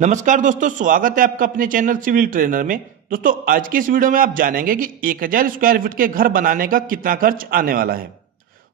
नमस्कार दोस्तों, स्वागत है आपका अपने चैनल सिविल ट्रेनर में। दोस्तों, आज की इस वीडियो में आप जानेंगे कि 1000 स्क्वायर फीट के घर बनाने का कितना खर्च आने वाला है।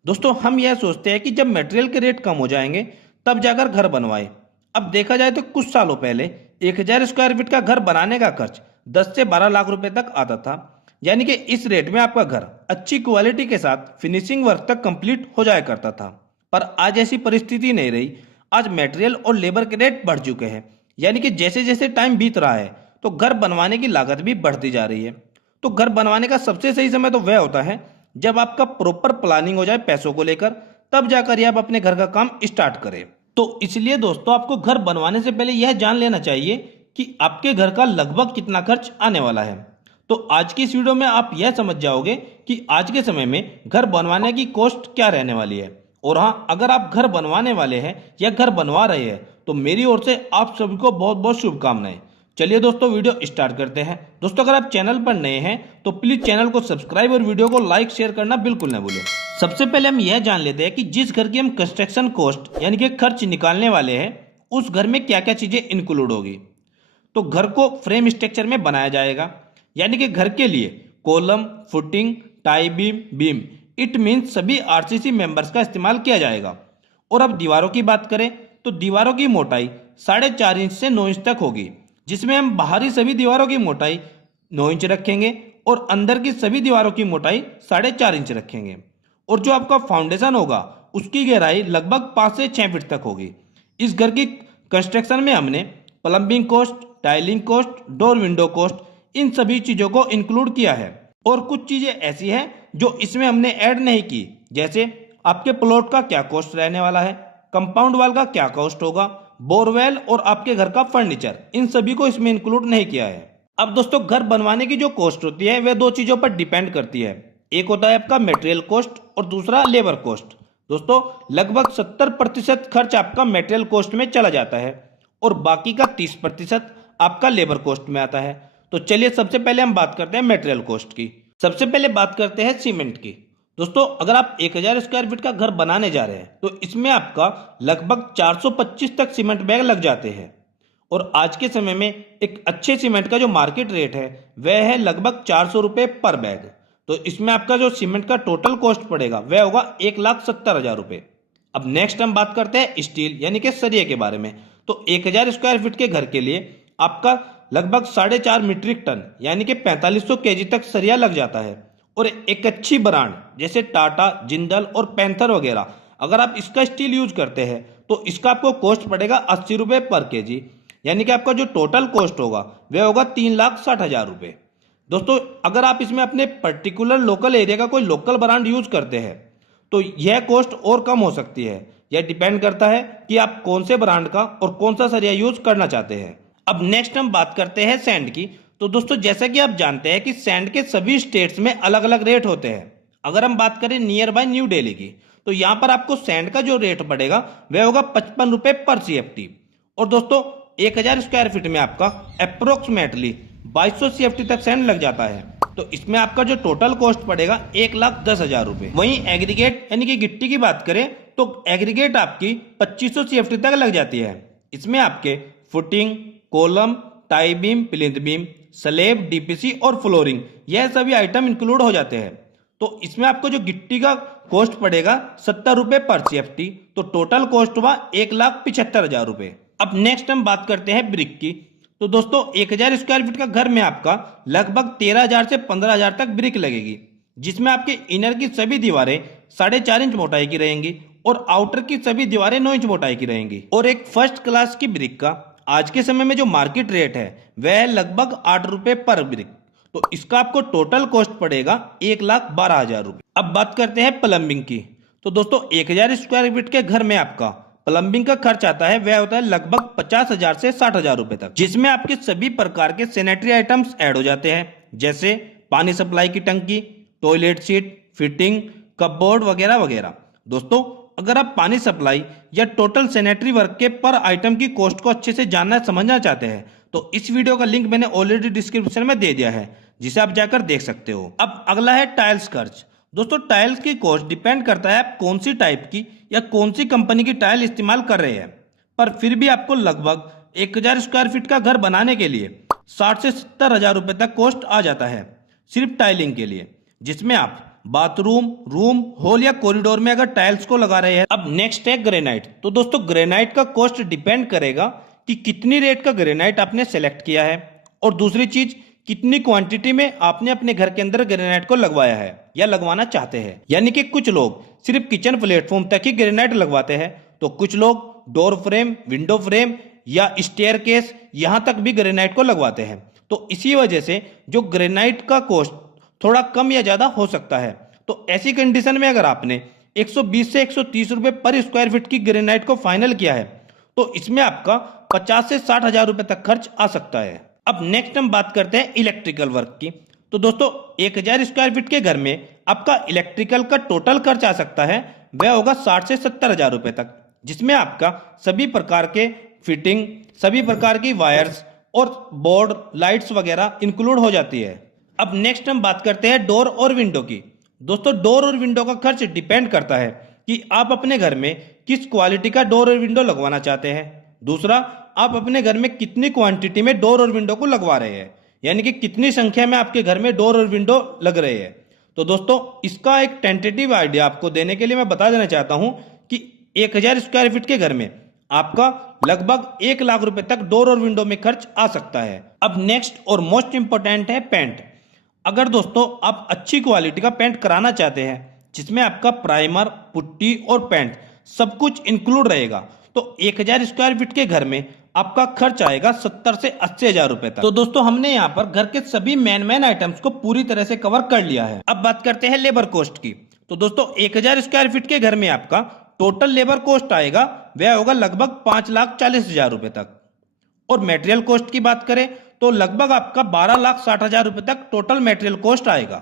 दोस्तों, हम यह सोचते हैं कि जब मटेरियल के रेट कम हो जाएंगे तब जाकर घर बनवाएं। अब देखा जाए तो कुछ सालों पहले 1000 स्क्वायर फीट का घर बनाने का खर्च 10 से 12 लाख रुपए तक आता था। यानी कि इस रेट में आपका घर अच्छी क्वालिटी के साथ फिनिशिंग वर्क तक कंप्लीट हो जाया करता था। पर आज ऐसी परिस्थिति नहीं रही। आज मटेरियल और लेबर के रेट बढ़ चुके हैं। यानी कि जैसे जैसे टाइम बीत रहा है तो घर बनवाने की लागत भी बढ़ती जा रही है। तो घर बनवाने का सबसे सही समय तो वह होता है जब आपका प्रॉपर प्लानिंग हो जाए पैसों को लेकर, तब जाकर ये आप अपने घर का काम स्टार्ट करें। तो इसलिए दोस्तों, आपको घर बनवाने से पहले यह जान लेना चाहिए कि आपके घर का लगभग कितना खर्च आने वाला है। तो आज की इस वीडियो में आप यह समझ जाओगे कि आज के समय में घर बनवाने की कॉस्ट क्या रहने वाली है। और हाँ, अगर आप घर बनवाने वाले हैं या घर बनवा रहे हैं तो मेरी ओर से आप सभी को बहुत बहुत शुभकामनाएं। चलिए दोस्तों, वीडियो स्टार्ट करते हैं। दोस्तों, अगर आप चैनल पर नए हैं तो प्लीज चैनल को सब्सक्राइब और वीडियो को लाइक शेयर करना बिल्कुल न भूलें। सबसे पहले हम यह जान लेते हैं कि जिस घर की हम कंस्ट्रक्शन कॉस्ट यानी कि खर्च निकालने वाले हैं उस घर में क्या क्या चीजें इंक्लूड होगी। तो घर को फ्रेम स्ट्रक्चर में बनाया जाएगा, यानी कि घर के लिए column, footing, tie beam, beam it means सभी आरसीसी मेंबर्स का इस्तेमाल किया जाएगा। और अब दीवारों की बात करें तो दीवारों की मोटाई 4.5 इंच से 9 इंच तक होगी, जिसमें हम बाहरी सभी दीवारों की मोटाई 9 इंच रखेंगे और अंदर की सभी दीवारों की मोटाई 4.5 इंच रखेंगे। और जो आपका फाउंडेशन होगा उसकी गहराई लगभग 5 से 6 फीट तक होगी। इस घर की कंस्ट्रक्शन में हमने plumbing cost, tiling cost, door window cost, इन सभी चीजों को इंक्लूड किया है। और कुछ चीजें ऐसी हैं जो इसमें हमने ऐड नहीं की, जैसे आपके प्लॉट का क्या कॉस्ट रहने वाला है, कंपाउंड वाल का क्या कॉस्ट होगा, बोरवेल और आपके घर का फर्नीचर, इन सभी को इसमें इंक्लूड नहीं किया है। अब दोस्तों, घर बनवाने की जो कॉस्ट होती है वह दो चीजों पर डिपेंड करती है। एक होता है आपका मटेरियल कॉस्ट और दूसरा लेबर कॉस्ट। दोस्तों, लगभग 70% खर्च आपका मटेरियल कॉस्ट में चला जाता है और बाकी का 30% आपका लेबर कॉस्ट में आता है। तो चलिए सबसे पहले हम बात करते हैं मटेरियल कॉस्ट की। सबसे पहले बात करते हैं सीमेंट की। दोस्तों, अगर आप 1000 स्क्वायर फीट का घर बनाने जा रहे हैं तो इसमें आपका लगभग 425 तक सीमेंट बैग लग जाते हैं। और आज के समय में एक अच्छे सीमेंट का जो मार्केट रेट है वह है लगभग 400 रुपये पर बैग। तो इसमें आपका जो सीमेंट का टोटल कॉस्ट पड़ेगा वह होगा 1,70,000 रुपये। अब नेक्स्ट हम बात करते हैं स्टील यानी कि सरिये के बारे में। तो 1000 स्क्वायर फीट के घर के लिए आपका लगभग 4.5 मीट्रिक टन यानी कि 4500 केजी तक सरिया लग जाता है। और एक अच्छी ब्रांड जैसे टाटा, जिंदल और पैंथर वगैरह, अगर आप इसका स्टील यूज करते हैं तो इसका आपको कॉस्ट पड़ेगा 80 रुपये पर केजी। यानी कि आपका जो टोटल कॉस्ट होगा वह होगा 3,60,000 रुपये। दोस्तों, अगर आप इसमें अपने पर्टिकुलर लोकल एरिया का कोई लोकल ब्रांड यूज करते हैं तो यह कॉस्ट और कम हो सकती है। यह डिपेंड करता है कि आप कौन से ब्रांड का और कौन सा सरिया यूज करना चाहते हैं। अब नेक्स्ट हम बात करते हैं सैंड की। तो दोस्तों, जैसा कि आप जानते हैं कि सैंड के सभी स्टेट्स में अलग अलग रेट होते हैं। अगर हम बात करें नियर बाय न्यू दिल्ली की तो यहाँ पर आपको सैंड का जो रेट पड़ेगा वह होगा 55 रुपये पर CFT। और दोस्तों, 1000 स्क्वायर फीट में आपका अप्रोक्सीमेटली 2200 CFT तक सैंड लग जाता है। तो इसमें आपका जो टोटल कॉस्ट पड़ेगा 1,10,000 रुपये। वहीं एग्रीगेट यानी कि गिट्टी की बात करें तो एग्रीगेट आपकी 2500 CFT तक लग जाती है। इसमें आपके footing, column, tie beam, plinth beam, slab, DPC और फ्लोरिंग यह सभी आइटम इंक्लूड हो जाते हैं। तो इसमें आपको जो गिट्टी का कॉस्ट पड़ेगा 70 रुपये पर CFT। तो टोटल कॉस्ट हुआ 1,75,000 रुपये। अब नेक्स्ट हम बात करते हैं ब्रिक की। तो दोस्तों, 1000 स्क्वायर फीट का घर में आपका लगभग 13,000 से 15,000 तक ब्रिक लगेगी, जिसमें आपके इनर की सभी दीवारें 4.5 इंच मोटाई की रहेंगी और आउटर की सभी दीवारें 9 इंच मोटाई की रहेंगी। और एक फर्स्ट क्लास की ब्रिक का आज के समय में जो मार्केट रेट है वह है लगभग 8 रुपये पर ब्रिक। तो इसका आपको टोटल कॉस्ट पड़ेगा 1,12,000 रुपये। अब बात करते हैं प्लम्बिंग की। तो दोस्तों, 1000 स्क्वायर फीट के घर में आपका प्लम्बिंग का खर्च आता है वह होता है लगभग 50,000 से 60,000 रुपए तक, जिसमें आपके सभी प्रकार के सैनिटरी आइटम्स ऐड हो जाते हैं, जैसे पानी सप्लाई की टंकी, टॉयलेट सीट, फिटिंग, कपबोर्ड वगैरह वगैरह। दोस्तों, अगर आप पानी सप्लाई या टोटल सैनिटरी वर्क के पर आइटम की कॉस्ट को अच्छे से जानना समझना चाहते हैं तो इस वीडियो का लिंक मैंने ऑलरेडी डिस्क्रिप्शन में दे दिया है, जिसे आप जाकर देख सकते हो। अब अगला है टाइल्स खर्च। दोस्तों, टाइल्स की कॉस्ट डिपेंड करता है आप कौन सी टाइप की या कौन सी कंपनी की टाइल इस्तेमाल कर रहे हैं, पर फिर भी आपको लगभग 1000 स्क्वायर फीट का घर बनाने के लिए 60 से 70 हजार रुपए तक कॉस्ट आ जाता है सिर्फ टाइलिंग के लिए, जिसमें आप बाथरूम, रूम, हॉल या कॉरिडोर में अगर टाइल्स को लगा रहे हैं। अब नेक्स्ट है ग्रेनाइट। तो दोस्तों ग्रेनाइट का कॉस्ट डिपेंड करेगा कि कितनी रेट का ग्रेनाइट आपने सेलेक्ट किया है, और दूसरी चीज कितनी क्वांटिटी में आपने अपने घर के अंदर ग्रेनाइट को लगवाया है या लगवाना चाहते हैं। यानी कि कुछ लोग सिर्फ किचन प्लेटफॉर्म तक ही ग्रेनाइट लगवाते हैं, तो कुछ लोग डोर फ्रेम, विंडो फ्रेम या स्टेयरकेस यहां तक भी ग्रेनाइट को लगवाते हैं। तो इसी वजह से जो ग्रेनाइट का कॉस्ट थोड़ा कम या ज्यादा हो सकता है। तो ऐसी कंडीशन में अगर आपने 120 से 130 रुपए पर स्क्वायर फीट की ग्रेनाइट को फाइनल किया है, तो इसमें आपका 50 से 60 हजार रुपए तक खर्च आ सकता है। अब नेक्स्ट हम बात करते हैं इलेक्ट्रिकल वर्क की। तो दोस्तों 1000 स्क्वायर फीट के घर में आपका इलेक्ट्रिकल का टोटल खर्च आ सकता है, वह होगा 60 से 70 हजार रुपए तक, जिसमें आपका सभी प्रकार के फिटिंग, सभी प्रकार की वायर्स और बोर्ड, लाइट्स वगैरह इंक्लूड हो जाती है। अब नेक्स्ट हम बात करते हैं डोर और विंडो की। दोस्तों डोर और विंडो का खर्च डिपेंड करता है कि आप अपने घर में किस क्वालिटी का डोर और विंडो लगवाना चाहते हैं। दूसरा, आप अपने घर में कितनी क्वांटिटी में डोर और विंडो को लगवा रहे हैं, यानी कि कितनी संख्या में आपके घर में डोर और विंडो लग रहे हैं। तो दोस्तों इसका एक टेंटेटिव आइडिया आपको देने के लिए मैं बता देना चाहता हूं कि 1000 स्क्वायर फीट के घर में आपका लगभग 1 लाख रुपए तक डोर और विंडो में खर्च आ सकता है। अब नेक्स्ट और मोस्ट इंपोर्टेंट है पेंट। अगर दोस्तों आप अच्छी क्वालिटी का पेंट कराना चाहते हैं, जिसमें आपका प्राइमर, पुट्टी और पेंट सब कुछ इंक्लूड रहेगा, तो 1000 स्क्वायर फीट के घर में आपका खर्च आएगा 70 से 80 हजार रुपए तक। तो दोस्तों हमने यहाँ पर घर के सभी मेन आइटम्स को पूरी तरह से कवर कर लिया है। अब बात करते हैं लेबर कॉस्ट की। तो दोस्तों 1000 स्क्वायर फीट के घर में आपका टोटल लेबर कॉस्ट आएगा, वह होगा लगभग 5,40,000 रुपए तक। और मटेरियल कॉस्ट की बात करें तो लगभग आपका 12,60,000 रुपए तक टोटल मटेरियल कॉस्ट आएगा।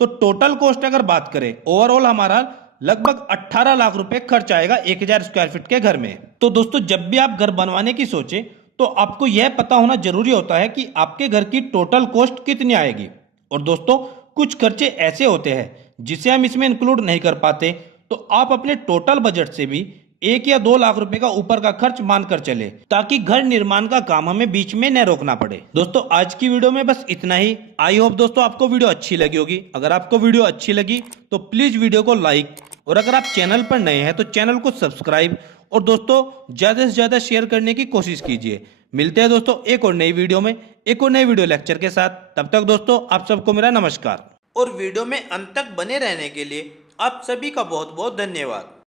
तो टोटल कॉस्ट अगर बात करें ओवरऑल हमारा लगभग 18 लाख रुपए खर्च आएगा 1000 स्क्वायर फीट के घर में। तो दोस्तों जब भी आप घर बनवाने की सोचे तो आपको यह पता होना जरूरी होता है कि आपके घर की टोटल कॉस्ट कितनी आएगी। और दोस्तों कुछ खर्चे ऐसे होते हैं जिसे हम इसमें इंक्लूड नहीं कर पाते, तो आप अपने टोटल बजट से भी 1 या 2 लाख रुपए का ऊपर का खर्च मानकर चले, ताकि घर निर्माण का काम हमें बीच में न रोकना पड़े। दोस्तों आज की वीडियो में बस इतना ही। आई होप दोस्तों आपको वीडियो अच्छी लगी होगी। अगर आपको वीडियो अच्छी लगी तो प्लीज वीडियो को लाइक, और अगर आप चैनल पर नए हैं तो चैनल को सब्सक्राइब, और दोस्तों ज्यादा से ज्यादा शेयर करने की कोशिश कीजिए। मिलते हैं दोस्तों एक और नई वीडियो में, एक और नई वीडियो लेक्चर के साथ। तब तक दोस्तों आप सबको मेरा नमस्कार। और वीडियो में अंत तक बने रहने के लिए आप सभी का बहुत बहुत धन्यवाद।